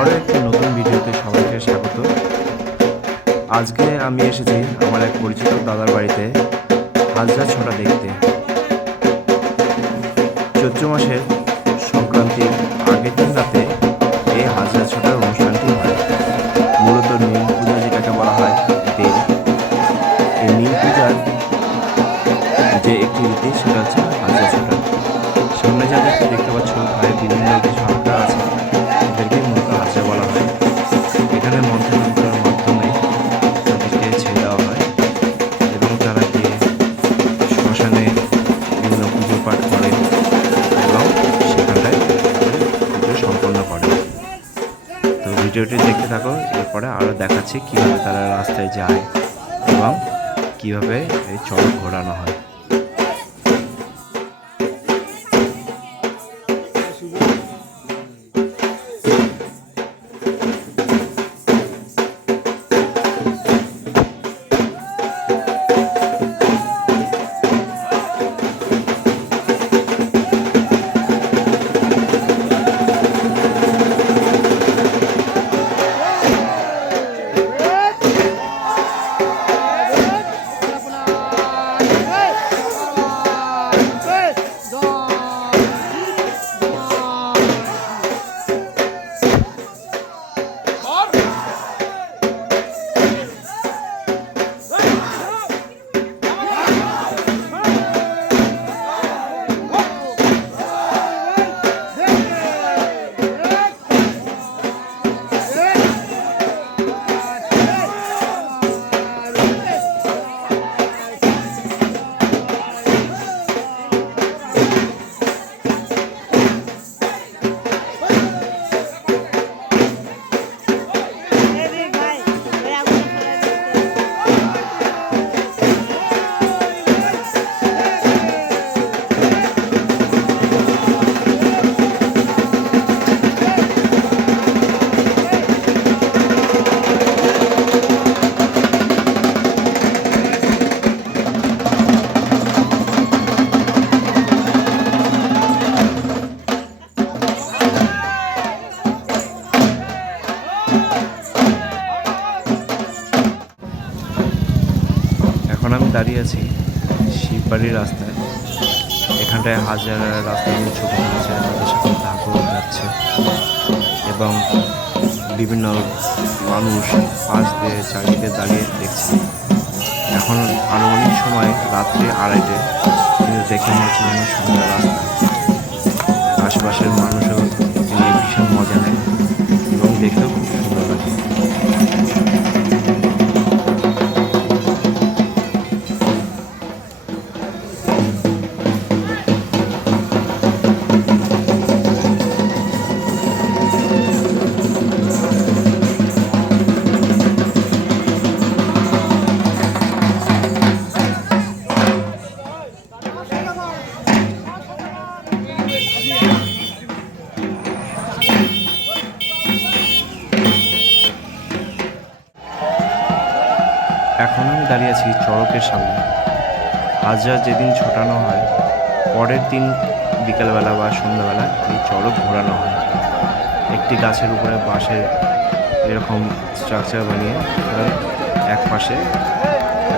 আবারও একটি নতুন ভিডিওতে সবাইকে স্বাগত। আজকে আমি এসেছি আমার এক পরিচিত দাদার বাড়িতে হাজরা ছোটা দেখতে। চৈত্র মাসের সংক্রান্তির আগের দিন রাতে এই হাজরা ছোটার অনুষ্ঠানটি হয়। মূলত নীল পূজা যেটাকে বলা হয় তেল, এই নীল পূজার যে একটি রীতি সেটা হচ্ছে হাজরা ছোটা। সামনে যাদেরকে দেখতে পাচ্ছ গায়ে বিভিন্ন কিছু আঁকা আছে, এদেরকে মূলত হাজরা বলা হয়। এখানে মন্ত্রতন্ত্রের মাধ্যমে তাদেরকে ছেড়ে দেওয়া হয় এবং তারা গিয়ে শ্মশানে বিভিন্ন পুজো পাঠ করে এবং সেখানটায় পুজো সম্পন্ন করে। তো ভিডিওটি দেখতে থাকো, এরপরে আরও দেখাচ্ছি কীভাবে তারা রাস্তায় যায় এবং কীভাবে এই চড়ক ঘোরানো হয়। এখন আমি দাঁড়িয়ে আছি শিববাড়ির রাস্তায়। এখানটায় হাজার রাস্তার ছবি তুলেছে, তাদের সাথে ঠাকুর যাচ্ছে এবং বিভিন্ন মানুষ পাশ দিয়ে চারিদিকে দাঁড়িয়ে দেখছে। এখন আনুমানিক সময় রাত্রি 2:30, কিন্তু দেখে মনে হচ্ছে যেন সন্ধ্যা রাস্তা। আশেপাশের মানুষও নিয়ে ভীষণ মজা নেয় এবং দেখতেও খুব সুন্দর লাগে। এখন আমি দাঁড়িয়ে আছি চড়কের সামনে। হাজরা যেদিন ছোটানো হয় পরের দিন বিকালবেলা বা সন্ধ্যাবেলা এই চড়ক ঘোরানো হয়। একটি গাছের উপরে বাঁশের এরকম স্ট্রাকচার বানিয়ে এক পাশে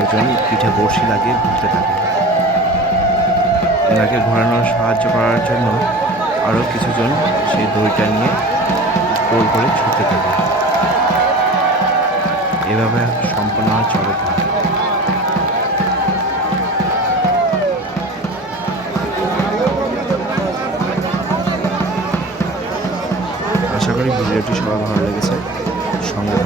একজন পিঠে বড়শি লাগিয়ে ঘুরতে থাকে। এনাকে ঘোরানোর সাহায্য করার জন্য আরও কিছুজন সেই দড়িটা নিয়ে গোল করে ছুটতে থাকে। এভাবে সম্পন্ন হয় চড়ক। আশা করি ভিডিওটি সবার ভালো লেগেছে। সঙ্গে